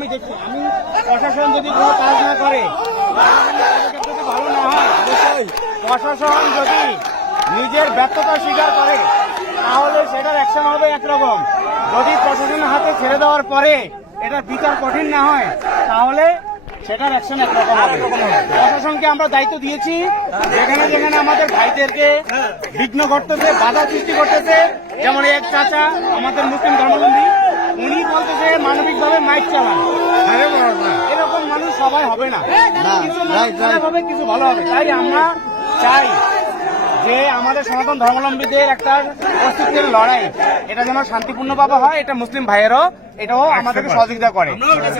আমি দেখছি, আমি প্রশাসন যদি কোনো কাজ না করে ভালো না হয় প্রশাসন যদি নিজের ব্যর্থতা স্বীকার করে, তাহলে সেটার অ্যাকশন হবে একরকম। যদি প্রশাসনের হাতে ছেড়ে দেওয়ার পরে এটা বিচার কঠিন না হয়, তাহলে সেটার অ্যাকশন একরকম হবে। প্রশাসনকে আমরা দায়িত্ব দিয়েছি, যেখানে যেখানে আমাদের ভাইদেরকে বিঘ্ন ঘটতেছে, বাধা সৃষ্টি করতেছে যেমন এক চাচা, আমাদের মুসলিম ধর্মাবলম্বী উনি বলতেছে মানবিকভাবে মাইক চালান। এরকম মানুষ সবাই হবে না। কিছু হবে কিছু ভালো হবে। তাই আমরা চাই যে আমাদের সনাতন ধর্মাবলম্বীদের একটা অস্তিত্বের লড়াই। এটা যেন শান্তিপূর্ণভাবে হয় এটা মুসলিম ভাইয়েরও এটাও আমাদেরকে সহযোগিতা করে।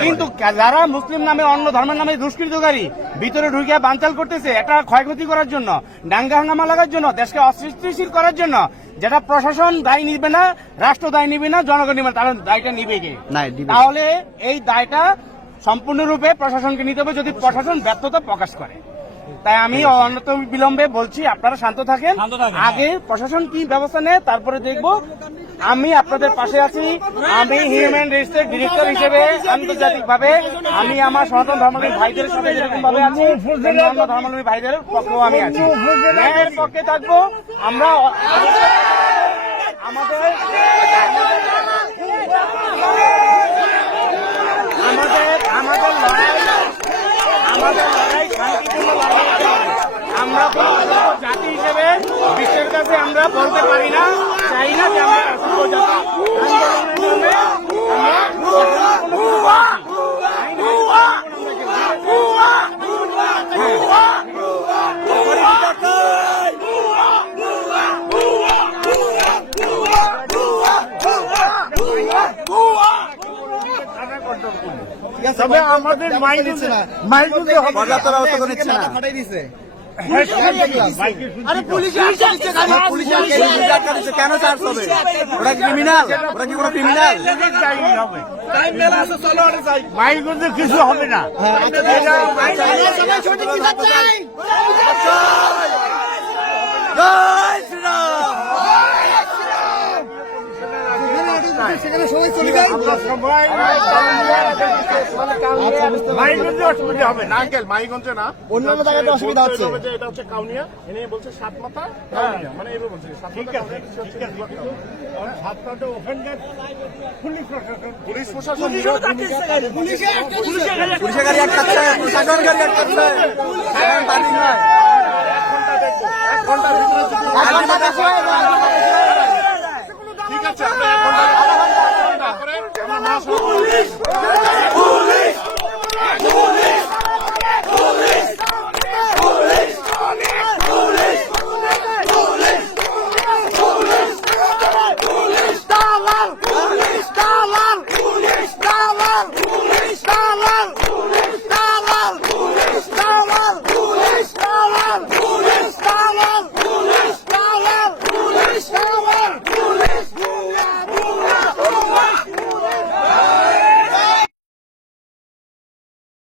কিন্তু যারা মুসলিম নামে অন্য ধর্মের নামে দুষ্কৃতকারী ভিতরে ঢুকিয়া বানচাল করতেছে এটা ক্ষয়ক্ষতি করার জন্য ডাঙ্গা হাঙ্গামা লাগার জন্য দেশকে অস্থিতিশীল করার জন্য যেটা প্রশাসন দায় নিবে না রাষ্ট্র দায় নিবে না জনগণ নিবে না, তাহলে দায়টা নিবে কে? তাহলে এই দায়টা সম্পূর্ণরূপে প্রশাসনকে নিতে হবে যদি প্রশাসন ব্যর্থতা প্রকাশ করে। তাই আমি অনত বিলম্বে বলছি আপনারা শান্ত থাকেন। আগে প্রশাসন কি ব্যবস্থা নেয় তারপরে দেখব। আমি আপনাদের পাশে আছি। আমি হিউম্যান রাইটসের ডিরেক্টর হিসেবে আন্তর্জাতিক ভাবে আমি আমার সনাতন ধর্মাবলী ভাইদের সাথে যেরকম ভাবে আছি অন্য ধর্মাবলী ভাইদের পক্ষেও আমি আছি। ন্যায়ের পক্ষে থাকব। আমরা আমাদের আমরা জাতি হিসেবে বিশ্বের কাছে আমরা বলতে পারি না, চাই না তবে আমাদের মাইক মাইক পর্যাপ্ত ব্যবস্থা করে নিচ্ছে না। কেন চার্জ হবে ওরা ক্রিমিনাল ওরা কি কোনো ক্রিমিনাল কিছু হবে না। আমরা সবাই মাইগঞ্জে অসুবিধা হবে না আঙ্কেল মাইগঞ্জে না অন্যান্য জায়গাতে অসুবিধা হচ্ছে। যে এটা হচ্ছে কাউনিয়া এনে বলছে সাত মাথা মানে এইভাবে বলছে সাত ঠিক আছে পুলিশ প্রশাসন পুলিশ প্রশাসন পুলিশের গাড়ি আটকাচ্ছে প্রশাসন গাড়ি আটকাচ্ছে সাধারণ পাবলিক নয় এক ঘণ্টার ভিতরে ঠিক আছে na polícia!